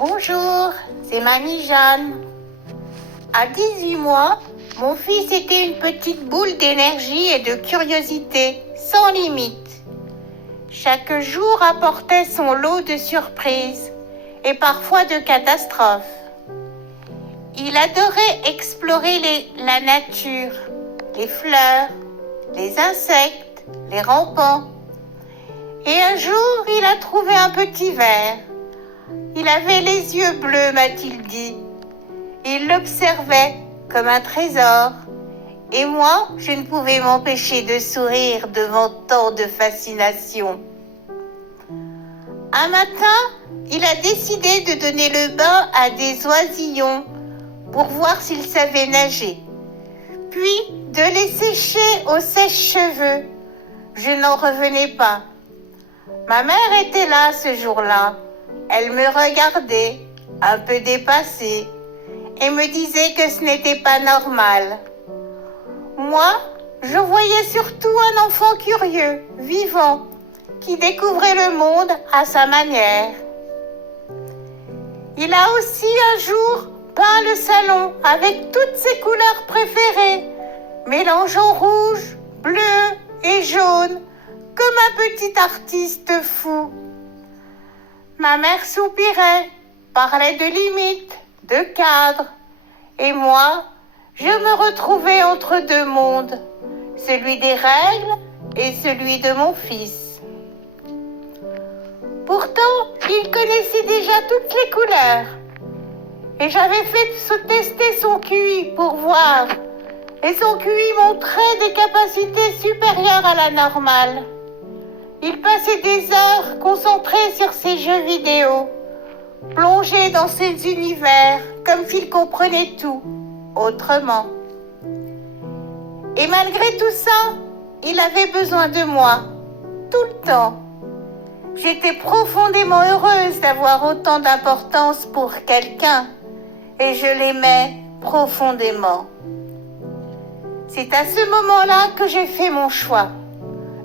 Bonjour, c'est Mamie Jeanne. À 18 mois, mon fils était une petite boule d'énergie et de curiosité, sans limite. Chaque jour apportait son lot de surprises et parfois de catastrophes. Il adorait explorer la nature, les fleurs, les insectes, les rampants. Et un jour, il a trouvé un petit ver. Il avait les yeux bleus, m'a-t-il dit. Il l'observait comme un trésor. Et moi, je ne pouvais m'empêcher de sourire devant tant de fascination. Un matin, il a décidé de donner le bain à des oisillons pour voir s'ils savaient nager, puis de les sécher au sèche-cheveux. Je n'en revenais pas. Ma mère était là ce jour-là. Elle me regardait, un peu dépassée, et me disait que ce n'était pas normal. Moi, je voyais surtout un enfant curieux, vivant, qui découvrait le monde à sa manière. Il a aussi un jour peint le salon avec toutes ses couleurs préférées, mélangeant rouge, bleu et jaune, comme un petit artiste fou. Ma mère soupirait, parlait de limites, de cadres, et moi, je me retrouvais entre deux mondes, celui des règles et celui de mon fils. Pourtant, il connaissait déjà toutes les couleurs, et j'avais fait tester son QI pour voir, et son QI montrait des capacités supérieures à la normale. Il passait des heures concentré sur ses jeux vidéo, plongé dans ses univers comme s'il comprenait tout, autrement. Et malgré tout ça, il avait besoin de moi, tout le temps. J'étais profondément heureuse d'avoir autant d'importance pour quelqu'un, et je l'aimais profondément. C'est à ce moment-là que j'ai fait mon choix.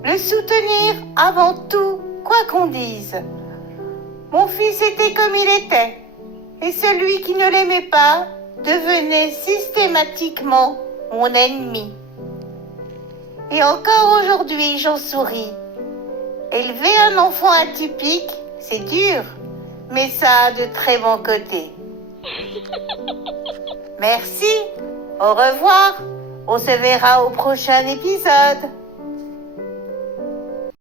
Le soutenir avant tout, quoi qu'on dise. Mon fils était comme il était, et celui qui ne l'aimait pas devenait systématiquement mon ennemi. Et encore aujourd'hui, j'en souris. Élever un enfant atypique, c'est dur, mais ça a de très bons côtés. Merci, au revoir, on se verra au prochain épisode.